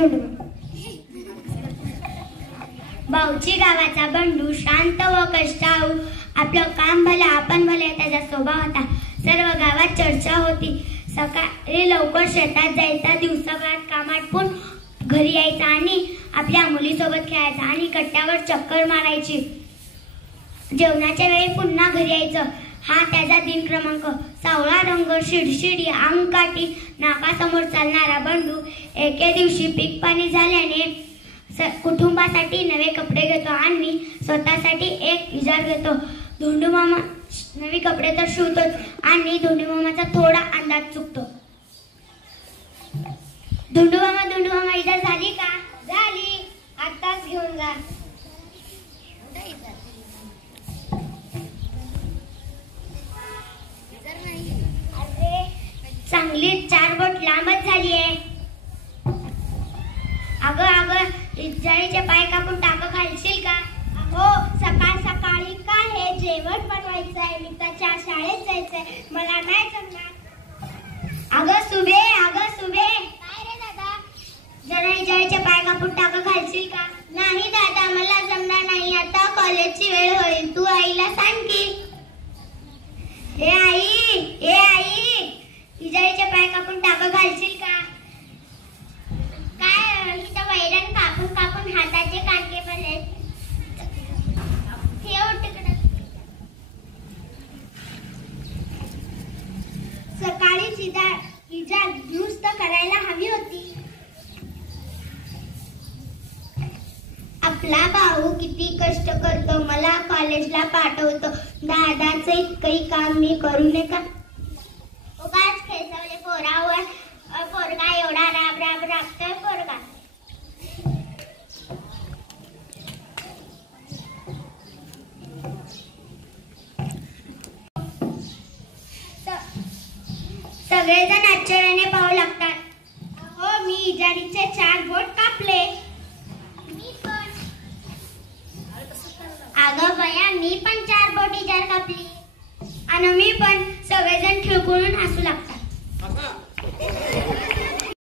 धुंडू. भाऊची गावाचा बंडू शांत व कष्टाळू, आपलं काम भलं आपण भले त्याचा स्वभाव होता. सर्व गावात चर्चा होती. सकाळी लवकर शेतात जायचा, दिवसाभरात काम आटपून घरी यायचा आणि आपल्या मुलीसोबत खेळायचा आणि कट्ट्यावर चक्कर मारायची. जेवणाच्या वेळी पुन्हा घरी यायचं. हा त्याचा दिन क्रमांक. सावळा रंग, शिडशिडी अंगकाठी, नाकासमोर चालणारा बंडू एके दिवशी पीक पाणी झाल्याने कुटुंबासाठी नवे कपडे घेतो आणि स्वतःसाठी एक इजार घेतो. धोंडू मामा नवी कपडे तर शिवतोच आणि धोंडू मामाचा थोडा अंदाज चुकतो. धोंडू मामा इजार झाली का? झाली, आताच घेऊन जा. अरे चांगली 4 बोट लांबच झालीये. अगं इजारीचे पाय कापून टाक घालशील का? हो, सकाळ सकाळी काय हे जेवण बनवायचंय, मी त्याच्या शाळेत जायचंय, मला नाही जमणार. अगं सुबे काय रे दादा? जरा इजारीचे पाय कापून टाक घालशील का? नाही दादा, मला जमणार नाही. आता कॉलेजची वेळ होईल. तू आईला सांग की. हे आई, इजारीचे पाय कापून टाक घालशील का? काय इथं वैरण कापून हाताचे काटे पडले. ठेव तिकडं. सकाळीच इजा दुरुस्त करायला हवी होती. आपला भाऊ किती कष्ट करतो, मला कॉलेजला पाठवतो. दादाचं इतकंही काम मी करू नये का? उगाच खेचवले पोरावर. पोरगा एवढा राब राबतोय पोरगा. सगळेजण आश्चर्याने पाहू लागतात. हो, मी इजारीचे 4 बोट कापले. मी पण. अगं बया, मी पण 4 बोट इजार कापली. आणि मी पण. सगळेजण खिळखिळून हसू लागतात.